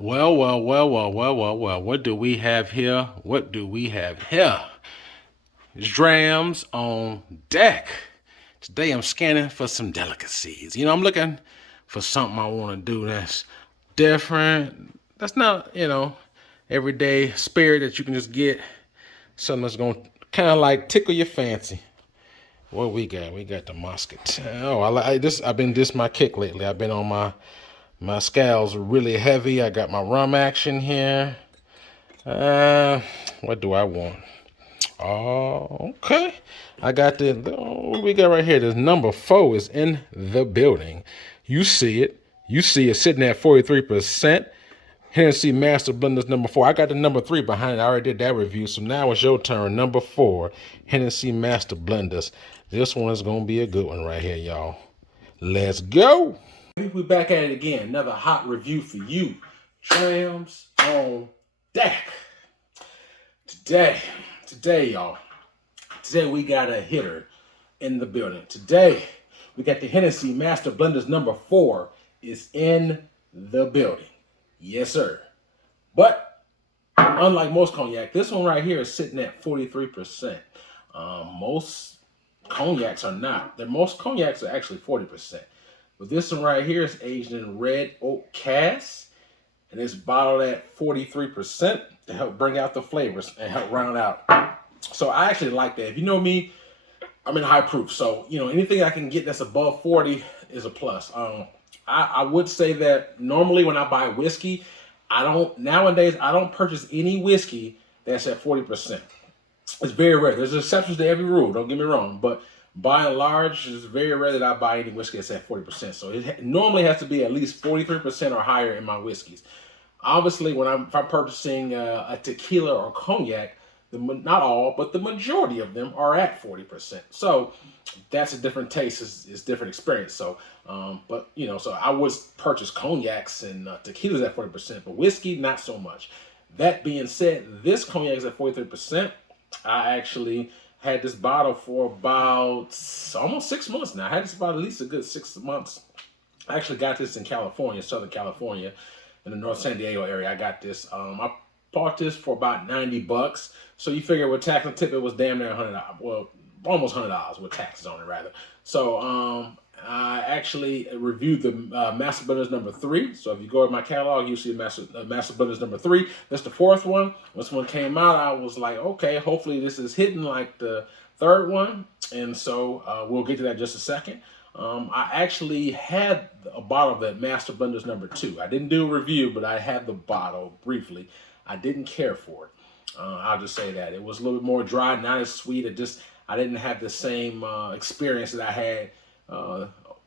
Well. What do we have here? What do we have here? It's Drams on deck. Today I'm scanning for some delicacies. I'm looking for something I want to do that's different. That's not, everyday spirit that you can just get. Something that's going to kind of like tickle your fancy. What we got? We got the musket. Oh, I've been this my kick lately. I've been on my scales really heavy. I got my rum action here. What do I want? Oh, okay. I got what we got right here. This number 4 is in the building. You see it. You see it sitting at 43%. Hennessey Master Blenders number 4. I got the number 3 behind it. I already did that review. So now it's your turn. Number 4, Hennessey Master Blenders. This one is going to be a good one right here, y'all. Let's go. We're back at it again. Another hot review for you. Drams on deck. Today, y'all. Today we got a hitter in the building. Today we got the Hennessey Master Blenders number 4 is in the building. Yes, sir. But unlike most cognac, this one right here is sitting at 43%. Most cognacs are not. Most cognacs are actually 40%. But this one right here is aged in red oak cask, and it's bottled at 43% to help bring out the flavors and help round out. So I actually like that. If you know me, I'm in high proof. So, anything I can get that's above 40 is a plus. I would say that normally when I buy whiskey, nowadays I don't purchase any whiskey that's at 40%. It's very rare. There's exceptions to every rule, don't get me wrong, but by and large, it's very rare that I buy any whiskey that's at 40%. So it normally has to be at least 43% or higher in my whiskeys. Obviously, if I'm purchasing a tequila or cognac, not all, but the majority of them are at 40%. So that's a different taste, it's different experience. So, so I would purchase cognacs and tequilas at 40%, but whiskey, not so much. That being said, this cognac is at 43%. I actually had this bottle for about almost 6 months now. I had this about at least a good 6 months. I actually got this in California, Southern California, in the North San Diego area. I got this. I bought this for about $90. So you figure with tax and tip, it was damn near $100. Well, almost $100 with taxes on it, rather. So I actually reviewed the Master Blenders number 3. So if you go to my catalog, you'll see Master Blenders number 3. That's the 4th one. When this one came out, I was like, okay, hopefully this is hitting like the 3rd one. And so we'll get to that in just a second. I actually had a bottle of that Master Blenders number 2. I didn't do a review, but I had the bottle briefly. I didn't care for it. I'll just say that. It was a little bit more dry, not as sweet. I didn't have the same experience that I had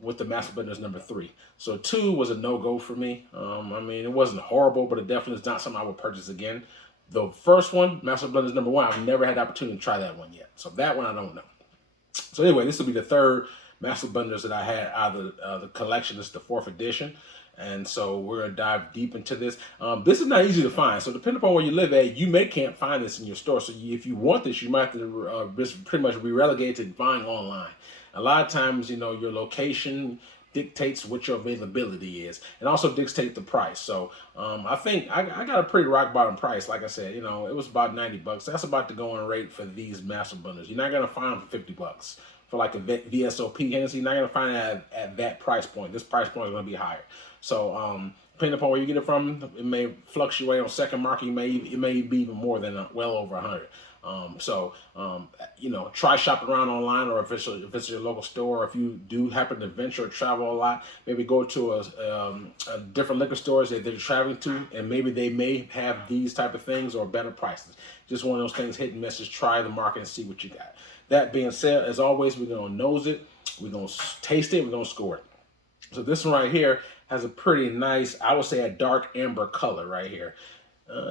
with the Master Blenders number 3. So 2 was a no-go for me. It wasn't horrible, but it definitely is not something I would purchase again. The first one, Master Blenders number 1, I've never had the opportunity to try that one yet. So that one I don't know. So anyway, this will be the 3rd Master Blenders that I had out of the collection. This is the 4th edition. And so we're going to dive deep into this. This is not easy to find. So depending upon where you live at, you can't find this in your store. So if you want this, you might have to pretty much be relegated to buying online. A lot of times, your location dictates what your availability is and also dictates the price. So I think I got a pretty rock bottom price. Like I said, it was about $90. That's about the going rate for these Master Blenders. You're not going to find them for $50. For like a VSOP Hennessy, you're not going to find it at that price point. This price point is going to be higher. So depending upon where you get it from, it may fluctuate on second market. It may be even more than well over 100. Try shopping around online, or if it's your local store, or if you do happen to venture or travel a lot, maybe go to a different liquor stores that they're traveling to, and maybe they may have these type of things or better prices. Just one of those things, hit and miss. Just try the market and see what you got. That being said, as always, we're going to nose it, we're going to taste it, we're going to score it. So this one right here has a pretty nice, I would say a dark amber color right here.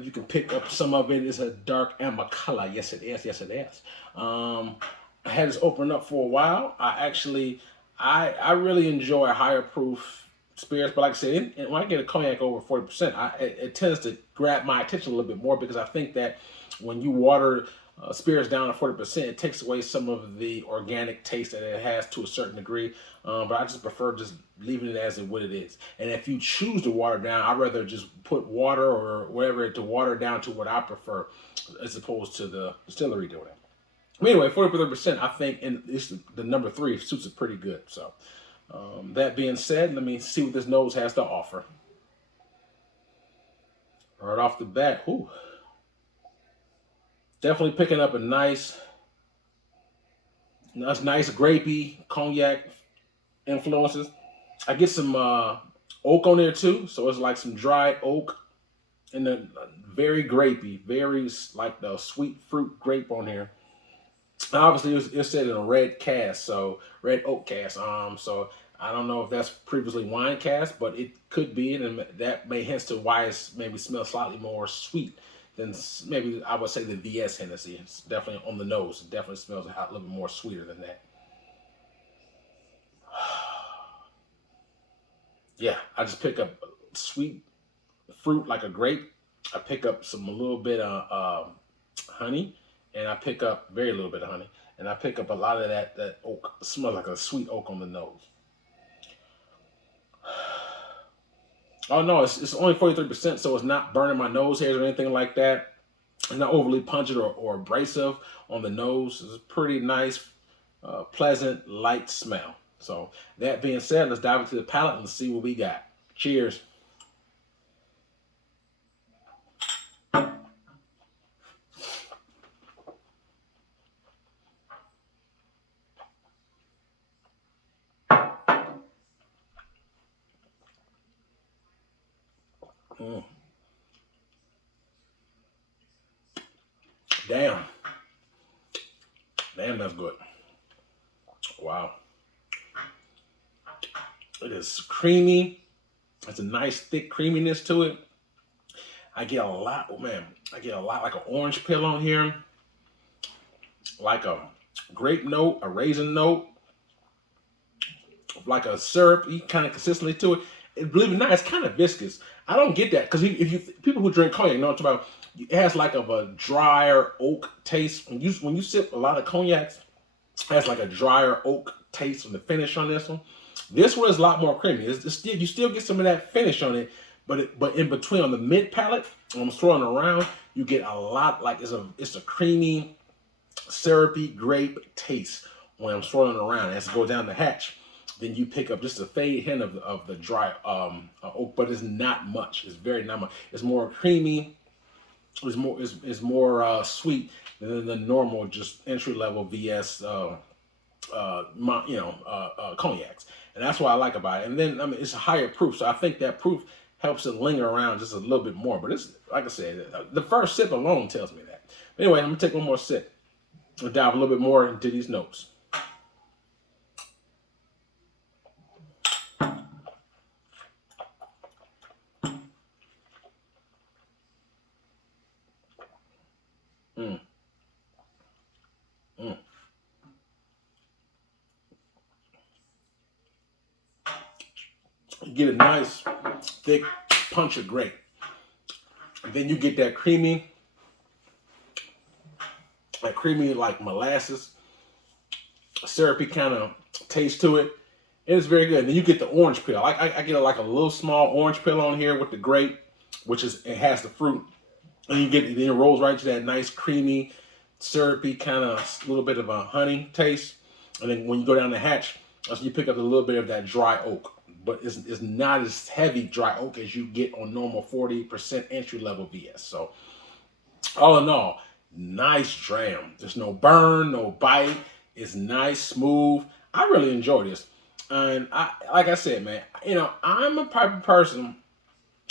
You can pick up some of it. It's a dark amber color. Yes, it is. Yes, it is. I had this open up for a while. I really enjoy higher proof spirits, but like I said, when I get a cognac over 40%, it tends to grab my attention a little bit more, because I think that when you water spirits down to 40%, it takes away some of the organic taste that it has to a certain degree. But I just prefer just leaving it as what it is. And if you choose to water down, I'd rather just put water or whatever to water down to what I prefer, as opposed to the distillery doing it. Anyway, 40%, I think, and it's the number 3 suits it pretty good. So that being said, let me see what this nose has to offer. Right off the bat, whew. Definitely picking up a nice grapey cognac influences. I get some oak on there too, so it's like some dry oak and then very grapey, very like the sweet fruit grape on here. Obviously, it's set in a red cask, so red oak cask. So I don't know if that's previously wine cask, but it could be, and that may hint to why it's maybe smells slightly more sweet than maybe I would say the VS Hennessy. It's definitely on the nose. It definitely smells a little bit more sweeter than that. Yeah, I just pick up sweet fruit like a grape. I pick up a little bit of honey, and I pick up very little bit of honey, and I pick up a lot of that oak. It smells like a sweet oak on the nose. Oh no, it's only 43%, so it's not burning my nose hairs or anything like that. It's not overly pungent or abrasive on the nose. It's a pretty nice, pleasant, light smell. So that being said, let's dive into the palate and see what we got. Cheers. Mm. Damn. Damn, that's good. Wow. It is creamy. It's a nice thick creaminess to it. I get a lot, oh man, I get a lot like an orange peel on here, like a grape note, a raisin note, like a syrupy kind of consistency to it. Believe it or not, it's kind of viscous. I don't get that because if you people who drink cognac know what I'm talking about. It has like a drier oak taste. When you sip a lot of cognacs, it has like a drier oak taste on the finish on this one. This one is a lot more creamy. It's still, you still get some of that finish on it, but in between on the mid palate, when I'm swirling around, you get a lot like it's a creamy, syrupy grape taste when I'm swirling around. As it goes down the hatch, then you pick up just a faint hint of the dry oak, but it's not much. It's very not much. It's more creamy. It's more sweet than the normal just entry level VS cognacs, and that's what I like about it. And then it's a higher proof, so I think that proof helps it linger around just a little bit more. But it's like I said, the first sip alone tells me that. But anyway, I'm gonna take one more sip and dive a little bit more into these notes. Mm. Mm. You get a nice thick punch of grape. And then you get that creamy like molasses, syrupy kind of taste to it. It's very good. And then you get the orange peel. I get like a little small orange peel on here with the grape, it has the fruit. And then it rolls right to that nice creamy, syrupy kind of little bit of a honey taste. And then when you go down the hatch, you pick up a little bit of that dry oak. But it's not as heavy dry oak as you get on normal 40% entry level VS. So all in all, nice dram. There's no burn, no bite. It's nice, smooth. I really enjoy this. And like I said, man, I'm a type of person,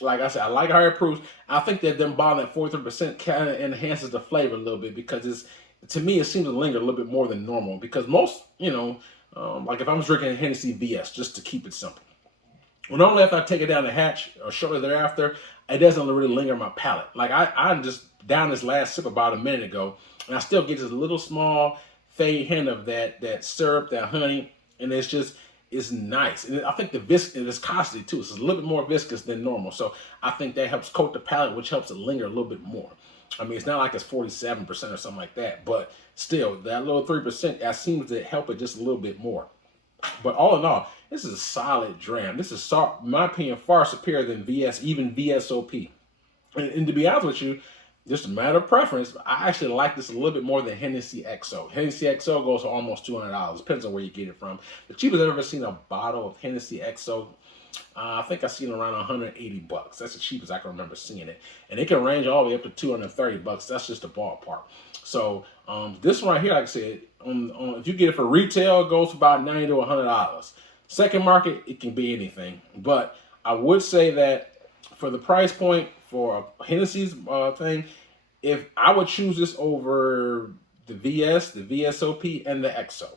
like I said, I like higher proofs. I think that them bottling at 43% kind of enhances the flavor a little bit because to me, it seems to linger a little bit more than normal. Because most, like if I was drinking Hennessy VS, just to keep it simple. Well, normally after I take it down the hatch or shortly thereafter, it doesn't really linger on my palate. Like I'm just down this last sip about a minute ago, and I still get this little small faint hint of that syrup, that honey, and it's is nice. And I think the viscosity too is a little bit more viscous than normal. So I think that helps coat the palate, which helps it linger a little bit more. I mean, it's not like it's 47% or something like that, but still, that little 3%, that seems to help it just a little bit more. But all in all, this is a solid dram. This is, in my opinion, far superior than even VSOP. And to be honest with you, just a matter of preference, I actually like this a little bit more than Hennessey XO. Hennessey XO goes for almost $200. Depends on where you get it from. The cheapest I've ever seen a bottle of Hennessey XO, I think I've seen around 180 bucks. That's the cheapest I can remember seeing it. And it can range all the way up to 230 bucks. That's just a ballpark. So this one right here, like I said, if you get it for retail, it goes for about $90 to $100. Second market, it can be anything. But I would say that for the price point, for Hennessy's thing, if I would choose this over the VS, the VSOP, and the XO.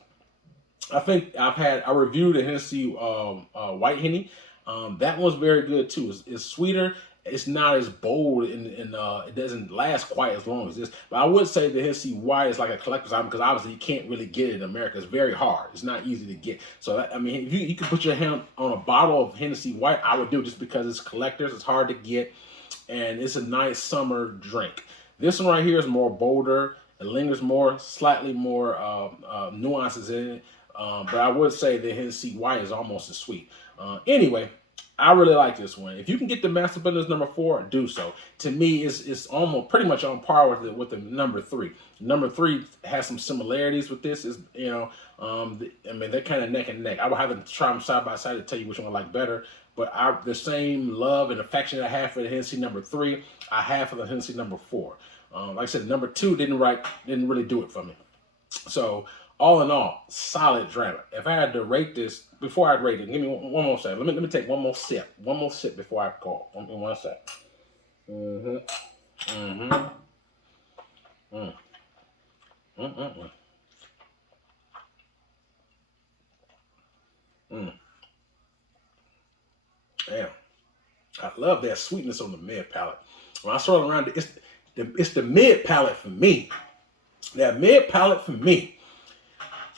I think I reviewed the Hennessy White Henny. That one's very good too. It's sweeter. It's not as bold, and it doesn't last quite as long as this. But I would say the Hennessy White is like a collector's item because obviously you can't really get it in America. It's very hard. It's not easy to get. So I mean, if you could put your hand on a bottle of Hennessy White, I would do it just because it's collectors. It's hard to get, and it's a nice summer drink. This one right here is more bolder. It lingers more, slightly more nuances in it. But I would say the Hennessy White is almost as sweet. Anyway, I really like this one. If you can get the Master Blenders number 4, do so. To me, it's almost pretty much on par with the number 3. Number 3 has some similarities with this. Is I mean, they're kind of neck and neck. I would have to try them side by side to tell you which one I like better. But the same love and affection I have for the Hennessy number 3, I have for the Hennessy number 4. Like I said, number 2 didn't really do it for me. So all in all, solid dram. If I had to rate this, before I rate it, give me one more second. Let me take one more sip. One more sip before I call. Give me 1 sec. Damn. I love that sweetness on the mid palate. When I swirl around, it's the mid palate for me. That mid palate for me.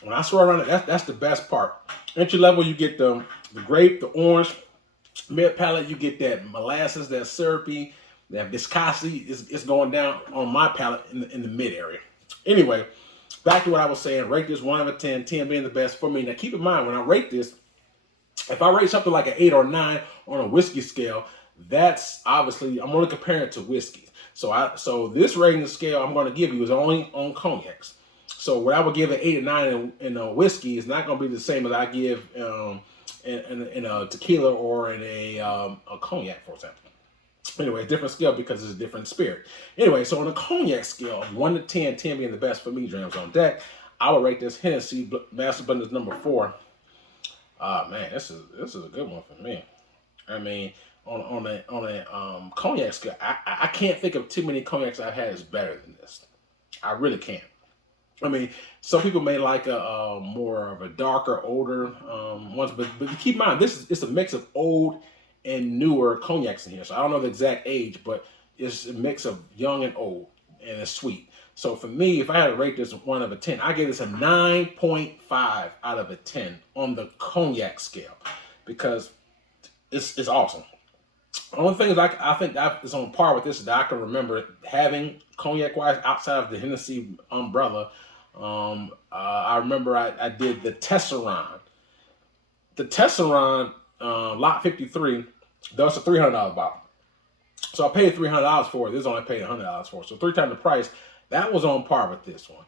When I swirl around it, that's the best part. Entry level, you get the grape, the orange. Mid palate, you get that molasses, that syrupy, that viscosity is going down on my palate in the mid area. Anyway, back to what I was saying. Rate this 1 out of 10, 10 being the best for me. Now keep in mind, when I rate this, if I rate something like an 8 or 9 on a whiskey scale, that's obviously, I'm only comparing it to whiskey. So this rating scale I'm going to give you is only on cognacs. So what I would give an 8 or 9 in a whiskey is not going to be the same as I give in a tequila or in a cognac, for example. Anyway, different scale because it's a different spirit. Anyway, so on a cognac scale, 1 to 10, 10 being the best for me, Drams on deck, I would rate this Hennessy Master Blenders number 4. Man, this is a good one for me. I mean, on a cognac scale, I can't think of too many cognacs I've had that's better than this. I really can't. I mean, some people may like a more of a darker, older ones, but keep in mind, it's a mix of old and newer cognacs in here. So I don't know the exact age, but it's a mix of young and old, and it's sweet. So for me, if I had to rate this 1 out of 10, I give this a 9.5 out of a 10 on the cognac scale because it's awesome. The only thing is I think that is on par with this that I can remember having cognac-wise outside of the Hennessy umbrella. I remember I did the Tesseron. The Tesseron Lot 53, that was a $300 bottle. So I paid $300 for it. This only paid $100 for it. So 3 times the price. That was on par with this one.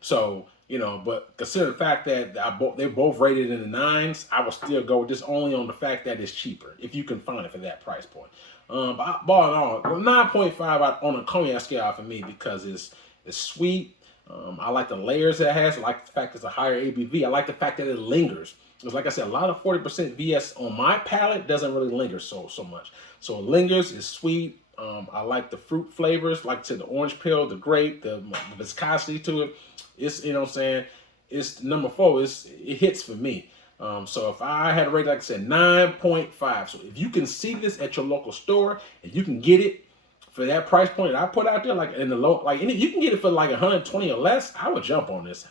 So, but consider the fact that they're both rated in the 9s, I would still go with this only on the fact that it's cheaper, if you can find it for that price point. But all in all, 9.5 on a cognac scale for me because it's sweet. I like the layers that it has. I like the fact it's a higher ABV. I like the fact that it lingers. Because like I said, a lot of 40% VS on my palate doesn't really linger so much. So it lingers, it's sweet. I like the fruit flavors, like I said, the orange peel, the grape, the viscosity to it. It's, what I'm saying, it's number 4. It hits for me. So if I had to rate, like I said, 9.5. So if you can see this at your local store, if you can get it for that price point that I put out there, like in the low, like you can get it for like 120 or less, I would jump on this.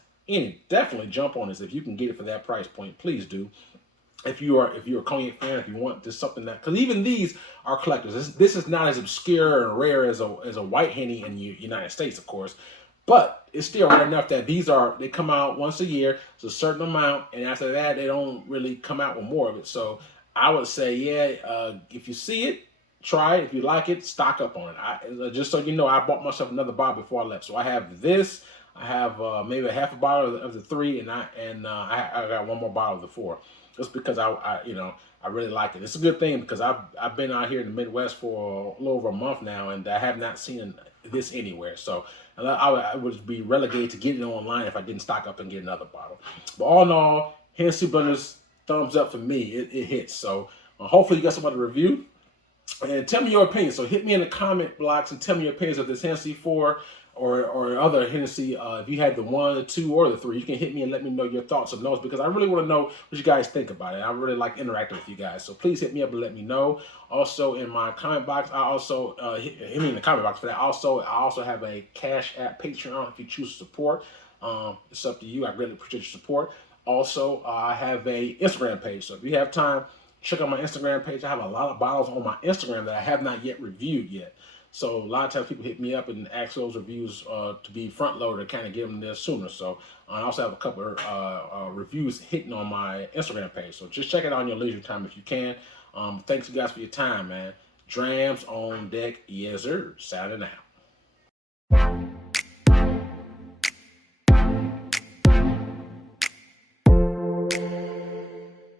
definitely jump on this if you can get it for that price point. Please do. If you're a cognac fan, if you want just something that, because even these are collectors. This is not as obscure and rare as a white Henny in the United States, of course, but it's still rare enough that they come out once a year. It's a certain amount, and after that, they don't really come out with more of it. So I would say, yeah, if you see it, try it. If you like it, stock up on it. Just so you know, I bought myself another bottle before I left. So I have this. I have maybe a half a bottle of the 3, and I got one more bottle of the 4. Just because I really like it. It's a good thing because I've been out here in the Midwest for a little over a month now, and I have not seen this anywhere. So I would be relegated to getting it online if I didn't stock up and get another bottle. But all in all, Hennessey Blenders, thumbs up for me. It hits. So hopefully you got somebody to review. And tell me your opinion. So hit me in the comment blocks and tell me your opinions of this Hennessey 4 or other Hennessey. If you had the 1, the 2, or the 3, you can hit me and let me know your thoughts on those, because I really want to know what you guys think about it. I really like interacting with you guys. So please hit me up and let me know. Also in my comment box, I also hit me in the comment box for that. Also, I also have a Cash App Patreon if you choose to support. It's up to you. I greatly appreciate your support. Also, I have a Instagram page. So if you have time, check out my Instagram page. I have a lot of bottles on my Instagram that I have not yet reviewed yet. So a lot of times people hit me up and ask those reviews to be front loaded, to kind of get them there sooner. So I also have a couple of reviews hitting on my Instagram page. So just check it out on your leisure time if you can. Thanks you guys for your time, man. Drams on deck. Yes, sir. Signing out.